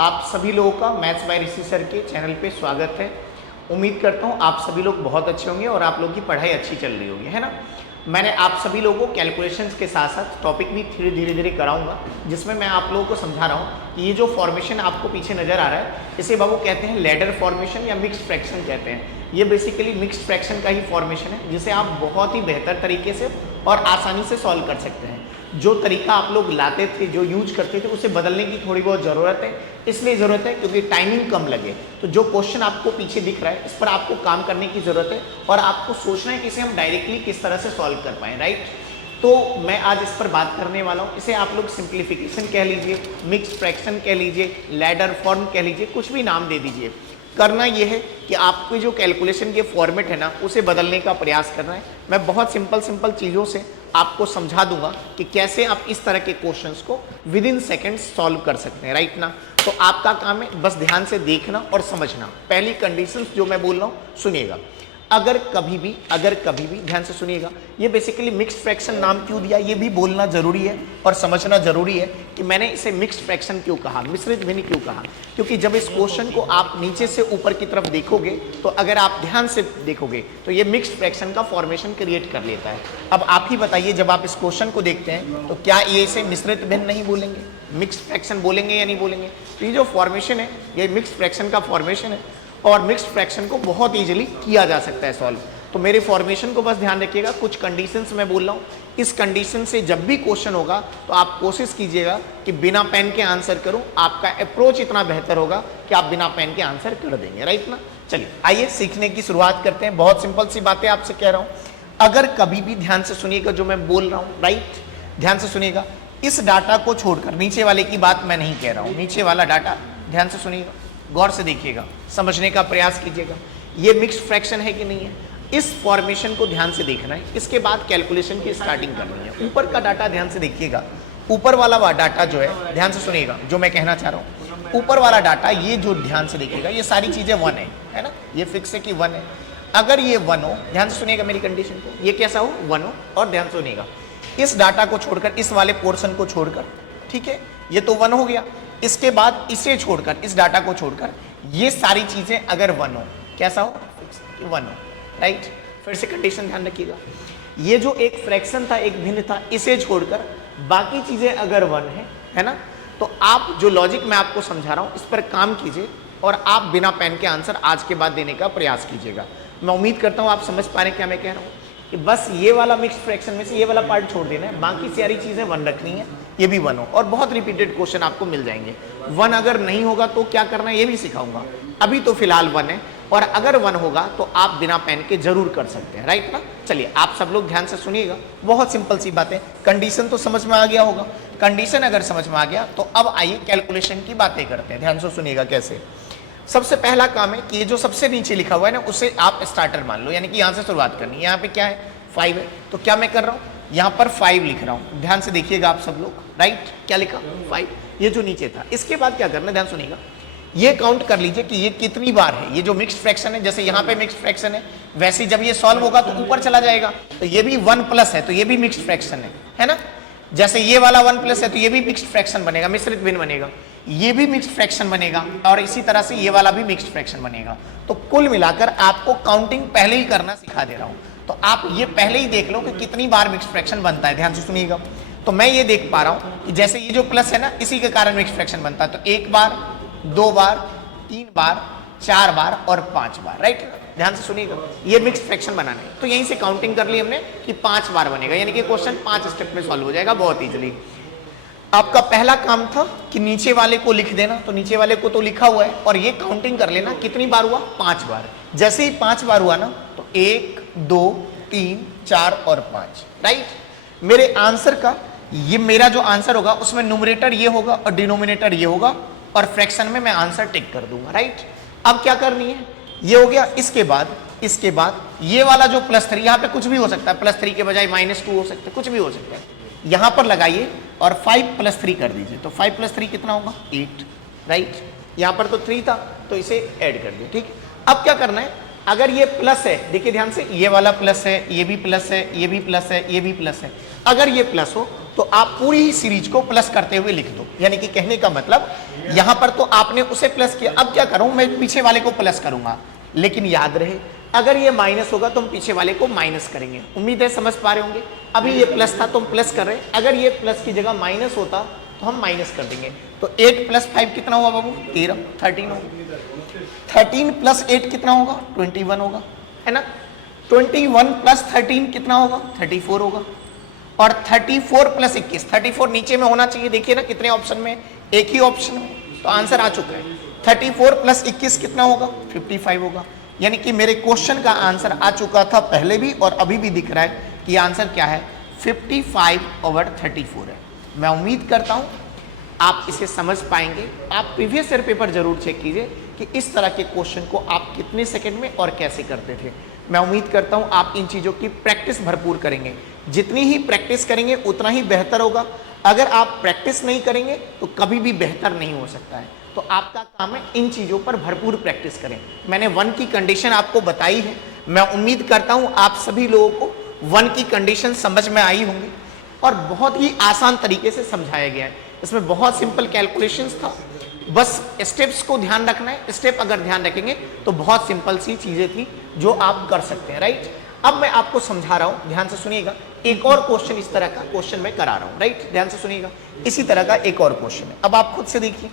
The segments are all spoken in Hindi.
आप सभी लोगों का मैथ्स बाय ऋषि सर के चैनल पे स्वागत है। उम्मीद करता हूँ आप सभी लोग बहुत अच्छे होंगे और आप लोगों की पढ़ाई अच्छी चल रही होगी, है ना। मैंने आप सभी लोगों को कैलकुलेशंस के साथ साथ टॉपिक भी धीरे धीरे कराऊंगा, जिसमें मैं आप लोगों को समझा रहा हूँ कि ये जो फॉर्मेशन आपको पीछे नजर आ रहा है, इसे बाबू कहते हैं लैडर फॉर्मेशन या मिक्स्ड फ्रैक्शन कहते हैं। ये बेसिकली मिक्स्ड फ्रैक्शन का ही फॉर्मेशन है, जिसे आप बहुत ही बेहतर तरीके से और आसानी से सॉल्व कर सकते हैं। जो तरीका आप लोग लाते थे, जो यूज करते थे, उसे बदलने की थोड़ी बहुत ज़रूरत है। इसलिए ज़रूरत है क्योंकि टाइमिंग कम लगे। तो जो क्वेश्चन आपको पीछे दिख रहा है, इस पर आपको काम करने की ज़रूरत है और आपको सोचना है कि इसे हम डायरेक्टली किस तरह से सॉल्व कर पाएँ, राइट। तो मैं आज इस पर बात करने वाला हूँ। इसे आप लोग सिंप्लीफिकेशन कह लीजिए, मिक्स्ड फ्रैक्शन कह लीजिए, लैडर फॉर्म कह लीजिए, कुछ भी नाम दे दीजिए। करना यह है कि आपको जो कैलकुलेशन के फॉर्मेट है ना, उसे बदलने का प्रयास करना है। मैं बहुत सिंपल चीज़ों से आपको समझा दूंगा कि कैसे आप इस तरह के क्वेश्चंस को विद इन सेकेंड्स सॉल्व कर सकते हैं, राइट ना। तो आपका काम है बस ध्यान से देखना और समझना। पहली कंडीशंस जो मैं बोल रहा हूँ सुनिएगा। अगर कभी भी ध्यान से सुनिएगा, ये बेसिकली मिक्स्ड फ्रैक्शन नाम क्यों दिया ये भी बोलना जरूरी है और समझना जरूरी है कि मैंने इसे मिक्स्ड फ्रैक्शन क्यों कहा, मिश्रित भिन्न क्यों कहा। क्योंकि जब इस क्वेश्चन को आप नीचे से ऊपर की तरफ देखोगे, तो अगर आप ध्यान से देखोगे तो ये मिक्स्ड फ्रैक्शन का फॉर्मेशन क्रिएट कर लेता है। अब आप ही बताइए, जब आप इस क्वेश्चन को देखते हैं तो क्या ये इसे मिश्रित भिन्न नहीं बोलेंगे, मिक्स्ड फ्रैक्शन बोलेंगे या नहीं बोलेंगे। तो ये जो फॉर्मेशन है, ये मिक्स्ड फ्रैक्शन का फॉर्मेशन है और मिक्स्ड फ्रैक्शन को बहुत इजीली किया जा सकता है सॉल्व। तो मेरे फॉर्मेशन को बस ध्यान रखिएगा। कुछ कंडीशंस मैं बोल रहा हूँ, इस कंडीशन से जब भी क्वेश्चन होगा तो आप कोशिश कीजिएगा कि बिना पेन के आंसर करूं। आपका अप्रोच इतना बेहतर होगा कि आप बिना पेन के आंसर कर देंगे, राइट ना। चलिए आइए सीखने की शुरुआत करते हैं। बहुत सिंपल सी बातें आपसे कह रहा हूँ। अगर कभी भी ध्यान से सुनिएगा जो मैं बोल रहा हूँ, राइट, ध्यान से सुनिएगा। इस डाटा को छोड़कर, नीचे वाले की बात मैं नहीं कह रहा हूँ, नीचे वाला डाटा ध्यान से सुनिएगा, गौर से देखिएगा, समझने का प्रयास कीजिएगा। ये मिक्स्ड फ्रैक्शन है कि नहीं है, इस फॉर्मेशन को ध्यान से देखना है। इसके बाद कैलकुलेशन की स्टार्टिंग करनी है। ऊपर का डाटा ध्यान से देखिएगा। ऊपर वाला डाटा जो है, ध्यान से सुनिएगा जो मैं कहना चाह रहा हूँ। ऊपर वाला डाटा, ये जो ध्यान से देखिएगा, ये सारी चीजें 1 है ना। ये फिक्स है कि 1 है। अगर ये 1 हो, ध्यान से सुनिएगा मेरी कंडीशन को, ये कैसा हो, 1 हो। और ध्यान से सुनिएगा, इस डाटा को छोड़कर, इस वाले पोर्शन को छोड़कर, ठीक है, ये तो 1 हो गया। इसके बाद इसे छोड़कर, इस डाटा को छोड़कर ये सारी चीजें अगर 1 हो, कैसा हो, 1 हो, राइट। फिर से कंडीशन ध्यान रखिएगा। ये जो एक फ्रैक्शन था, एक भिन्न था, इसे छोड़कर बाकी चीजें अगर 1 है ना, तो आप जो लॉजिक मैं आपको समझा रहा हूं, इस पर काम कीजिए और आप बिना पेन के आंसर आज के बाद देने का प्रयास कीजिएगा। मैं उम्मीद करता हूं आप समझ पा रहे हैं क्या मैं कह रहा हूं, कि बस ये वाला मिक्स्ड फ्रैक्शन में से ये वाला पार्ट छोड़ देना है, बाकी सारी चीजें 1 रखनी है। ये भी 1 हो और बहुत रिपीटेड क्वेश्चन आपको मिल जाएंगे। 1 अगर नहीं होगा तो क्या करना है ये भी सिखाऊंगा। अभी तो फिलहाल 1 है, और अगर 1 होगा तो आप बिना पेन के जरूर कर सकते हैं, राइट ना। चलिए आप सब लोग ध्यान से सुनिएगा, बहुत सिंपल सी बातें। कंडीशन तो समझ में आ गया होगा। कंडीशन अगर समझ में आ गया तो अब आइए कैलकुलेशन की बातें करते हैं। ध्यान से सुनिएगा कैसे। सबसे पहला काम है कि ये जो सबसे नीचे लिखा हुआ है ना, उसे आप स्टार्टर मान लो, यानी कि यहाँ से शुरुआत करनी है। यहाँ पे क्या है, 5 है। तो क्या मैं कर रहा हूँ, यहाँ पर 5 लिख रहा हूँ। ध्यान से देखिएगा आप सब लोग, राइट। क्या लिखा, 5, ये जो नीचे था। इसके बाद क्या करना है, ध्यान सुनिएगा, ये काउंट कर लीजिए कि ये कितनी बार है। ये जो मिक्स्ड फ्रैक्शन है, जैसे यहाँ पे मिक्स्ड फ्रैक्शन है, वैसे जब ये सॉल्व होगा तो ऊपर चला जाएगा। तो ये भी 1 प्लस है, तो ये भी मिक्स्ड फ्रैक्शन है ना। जैसे ये वाला 1 प्लस है तो ये भी मिक्स्ड फ्रैक्शन बनेगा, मिश्रित भिन्न बनेगा। ये भी मिक्स्ड फ्रैक्शन बनेगा और इसी तरह से ये वाला भी मिक्स्ड फ्रैक्शन बनेगा। तो कुल मिलाकर आपको काउंटिंग पहले ही करना सिखा दे रहा हूं। तो आप ये पहले ही देख लो कि कितनी बार मिक्स्ड फ्रैक्शन बनता है। ध्यान से सुनिएगा। तो मैं ये देख पा रहा हूं कि जैसे ये जो प्लस है ना, इसी के कारण मिक्स्ड फ्रैक्शन बनता है। तो 1 बार, 2 बार, 3 बार, 4 बार और 5 बार, राइट। ध्यान से सुनिएगा, ये मिक्स्ड फ्रैक्शन बनाना है। तो यहीं से काउंटिंग कर ली हमने कि 5 बार बनेगा, यानी कि क्वेश्चन 5 स्टेप में सॉल्व हो जाएगा बहुत इजीली। आपका पहला काम था कि नीचे वाले को लिख देना। तो नीचे वाले को तो लिखा हुआ है और ये काउंटिंग कर लेना कितनी बार हुआ, 5 बार। जैसे ही 5 बार हुआ ना, तो 1, 2, 3, 4 और 5, राइट। मेरे आंसर का, ये मेरा जो आंसर होगा उसमें न्यूमरेटर ये होगा और डिनोमिनेटर ये होगा, और फ्रैक्शन में मैं आंसर टिक कर दूंगा, राइट। अब क्या करनी है, ये हो गया। इसके बाद ये वाला जो +3, यहाँ पे कुछ भी हो सकता है, +3 के बजाय -2 हो सकता है, कुछ भी हो सकता है। यहाँ पर लगाइए और 5 + 3 कर दीजिए। तो 5 + 3 कितना होगा, 8, राइट। यहाँ पर तो 3 था तो इसे ऐड कर दिया, ठीक। अब क्या करना है, अगर ये प्लस है, देखिए ध्यान से, ये वाला प्लस है, ये भी प्लस है, ये भी प्लस है, ये भी प्लस है। अगर ये प्लस हो तो आप पूरी ही सीरीज को प्लस करते हुए लिख दो। यानी कि कहने का मतलब यहां पर तो आपने उसे प्लस किया, अब क्या करूं मैं पीछे वाले को प्लस करूंगा, लेकिन याद रहे अगर ये माइनस होगा तो हम पीछे वाले को माइनस करेंगे। उम्मीद है समझ पा रहे होंगे। अभी ये प्लस था तो हम प्लस कर रहे हैं, अगर ये प्लस की जगह माइनस होता तो हम माइनस कर देंगे। तो 8 + 5 कितना हुआ बाबू? 13, 13 होगा। 13 + 8 कितना होगा? 21 होगा, है ना। 21 + 13 कितना होगा? 34 होगा। और 34 + 21, 34 नीचे में होना चाहिए, देखिए ना कितने ऑप्शन में, एक ही ऑप्शन में, तो आंसर आ चुका है। 34 + 21 कितना होगा? 55 होगा। यानी कि मेरे क्वेश्चन का आंसर आ चुका था पहले भी और अभी भी दिख रहा है कि आंसर क्या है? 55/34 है। मैं उम्मीद करता हूं आप इसे समझ पाएंगे। आप प्रीवियस ईयर पेपर जरूर चेक कीजिए कि इस तरह के क्वेश्चन को आप कितने सेकंड में और कैसे करते थे। मैं उम्मीद करता हूं आप इन चीज़ों की प्रैक्टिस भरपूर करेंगे। जितनी ही प्रैक्टिस करेंगे उतना ही बेहतर होगा। अगर आप प्रैक्टिस नहीं करेंगे तो कभी भी बेहतर नहीं हो सकता है। तो आपका काम है इन चीज़ों पर भरपूर प्रैक्टिस करें। मैंने 1 की कंडीशन आपको बताई है। मैं उम्मीद करता हूं आप सभी लोगों को 1 की कंडीशन समझ में आई होंगी और बहुत ही आसान तरीके से समझाया गया है। इसमें बहुत सिंपल कैलकुलेशंस था, बस स्टेप्स को ध्यान रखना है। स्टेप अगर ध्यान रखेंगे तो बहुत सिंपल सी चीजें थी जो आप कर सकते हैं, राइट। अब मैं आपको समझा रहा हूं, ध्यान से सुनिएगा। एक और क्वेश्चन इस तरह का क्वेश्चन मैं करा रहा हूं, राइट, ध्यान से सुनिएगा। इसी तरह का एक और क्वेश्चन है। अब आप खुद से देखिए,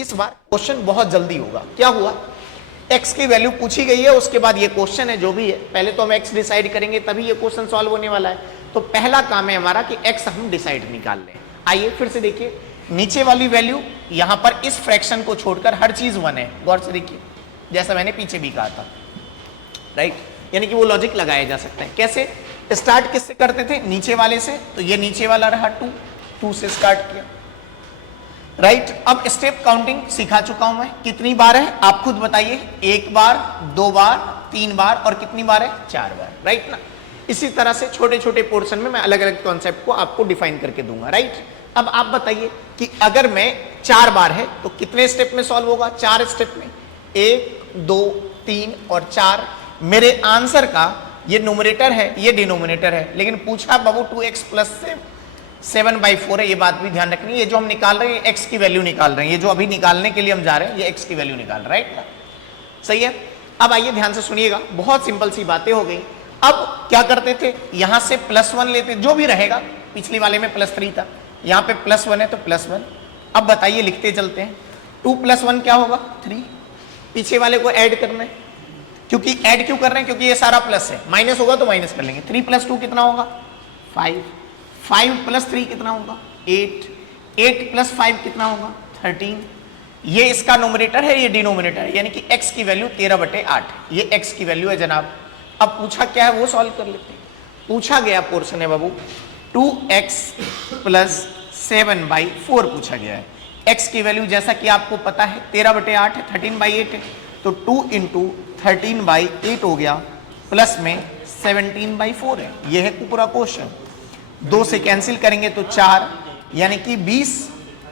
इस बार क्वेश्चन बहुत जल्दी होगा। क्या हुआ? x की वैल्यू पूछी गई है, उसके बाद ये क्वेश्चन है जो भी है, पहले तो हम x डिसाइड करेंगे तभी ये क्वेश्चन सॉल्व होने वाला है। तो पहला काम है हमारा कि x हम डिसाइड निकाल लें। आइए फिर से देखिए, नीचे वाली वैल्यू यहां पर इस फ्रैक्शन को छोड़कर हर चीज 1 है। गौर से देखिए, जैसा मैंने पीछे भी कहा था, राइट। यानी कि वो लॉजिक लगाया जा सकता है। कैसे? स्टार्ट किससे करते थे? नीचे वाले से। तो ये नीचे वाला रहा 2 से स्टार्ट किया, राइट। अब स्टेप काउंटिंग सिखा चुका हूं मैं। कितनी बार है आप खुद बताइए? 1 बार, 2 बार, 3 बार और कितनी बार है? 4 बार, राइट ना। इसी तरह से छोटे छोटे पोर्शन में मैं अलग अलग कॉन्सेप्ट को आपको डिफाइन करके दूंगा, राइट। अब आप बताइए कि अगर मैं 4 बार है तो कितने स्टेप में सॉल्व होगा? 4 स्टेप में, 1, 2, 3 और 4। मेरे आंसर का ये न्यूमरेटर है, ये डिनोमिनेटर है, लेकिन पूछा बाबू 2x + 7/4 है। ये बात भी ध्यान रखनी है। ये जो हम निकाल रहे हैं x की वैल्यू निकाल रहे हैं, ये जो अभी निकालने के लिए हम जा रहे हैं ये x की वैल्यू निकाल रहे हैं, राइट, सही है। अब आइए ध्यान से सुनिएगा, बहुत सिंपल सी बातें हो गई। अब क्या करते थे? यहां से +1 लेते, जो भी रहेगा। पिछली वाले में +3 था, यहाँ पे +1 है तो +1। अब बताइए, लिखते चलते हैं। 2 + 1 क्या होगा? 3। पीछे वाले को ऐड करना है, क्योंकि ऐड क्यों कर रहे हैं? क्योंकि ये सारा प्लस है, माइनस होगा तो माइनस कर लेंगे। 3 + 2 कितना होगा? 5। 5 + 3 कितना होगा? 8। 8 + 5 कितना होगा? 13। ये इसका नोमिनेटर है, ये डिनोमिनेटर है, यानी कि x की वैल्यू 13/8। ये x की वैल्यू है जनाब। अब पूछा क्या है वो सॉल्व कर लेते हैं। पूछा गया पोर्शन है बाबू 2x + 7/4 पूछा गया है। x की वैल्यू जैसा कि आपको पता है 13/8 है, 13/8 है, तो 2 × 13/8 हो गया, प्लस में 17/4 है। ये है पूरा क्वेश्चन। 2 से कैंसिल करेंगे तो 4, यानी कि 20,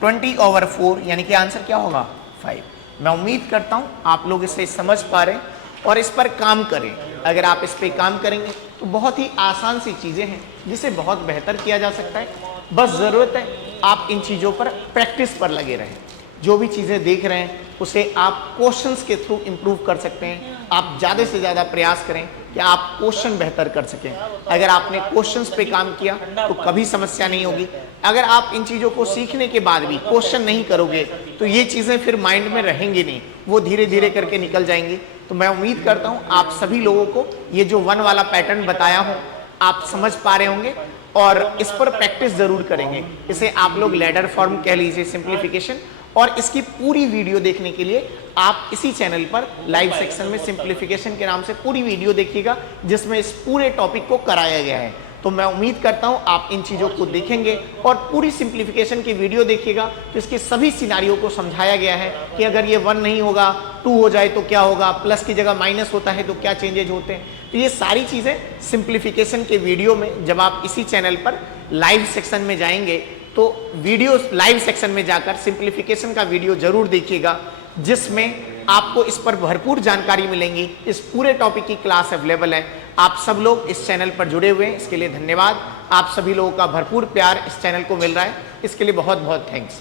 20/4, यानी कि आंसर क्या होगा? 5। मैं उम्मीद करता हूं आप लोग इसे समझ पा रहे हैं और इस पर काम करें। अगर आप इस पे काम करेंगे तो बहुत ही आसान सी चीजें हैं जिसे बहुत बेहतर किया जा सकता है। बस जरूरत है आप इन चीजों पर प्रैक्टिस पर लगे रहें। जो भी चीजें देख रहे हैं उसे आप क्वेश्चंस के थ्रू इंप्रूव कर सकते हैं। आप ज़्यादा से ज़्यादा प्रयास करें कि आप क्वेश्चन बेहतर कर सकें। अगर आपने क्वेश्चंस पे काम किया तो कभी समस्या नहीं होगी। अगर आप इन चीज़ों को सीखने के बाद भी क्वेश्चन नहीं करोगे तो ये चीज़ें फिर माइंड में रहेंगी नहीं, वो धीरे धीरे करके निकल जाएंगी। तो मैं उम्मीद करता हूँ आप सभी लोगों को ये जो 1 वाला पैटर्न बताया हूँ आप समझ पा रहे होंगे और इस पर प्रैक्टिस जरूर करेंगे। इसे आप लोग लैडर फॉर्म कह लीजिए, सिंप्लीफिकेशन। और इसकी पूरी वीडियो देखने के लिए आप इसी चैनल पर लाइव सेक्शन में सिंप्लीफिकेशन के नाम से पूरी वीडियो देखिएगा जिसमें इस पूरे टॉपिक को कराया गया है। तो मैं उम्मीद करता हूं आप इन चीज़ों को देखेंगे और पूरी सिंप्लीफिकेशन की वीडियो देखिएगा तो इसके सभी सिनारियों को समझाया गया है कि अगर ये 1 नहीं होगा 2 हो जाए तो क्या होगा, प्लस की जगह माइनस होता है तो क्या चेंजेज होते हैं। तो ये सारी चीज़ें सिंप्लीफिकेशन के वीडियो में जब आप इसी चैनल पर लाइव सेक्शन में जाएंगे तो वीडियो लाइव सेक्शन में जाकर सिंप्लीफिकेशन का वीडियो जरूर देखिएगा जिसमें आपको इस पर भरपूर जानकारी मिलेंगी। इस पूरे टॉपिक की क्लास अवेलेबल है। आप सब लोग इस चैनल पर जुड़े हुए हैं, इसके लिए धन्यवाद। आप सभी लोगों का भरपूर प्यार इस चैनल को मिल रहा है, इसके लिए बहुत बहुत थैंक्स।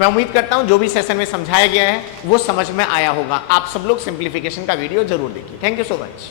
मैं उम्मीद करता हूं जो भी सेशन में समझाया गया है वो समझ में आया होगा। आप सब लोग सिंप्लीफिकेशन का वीडियो जरूर देखिए। Thank you so much.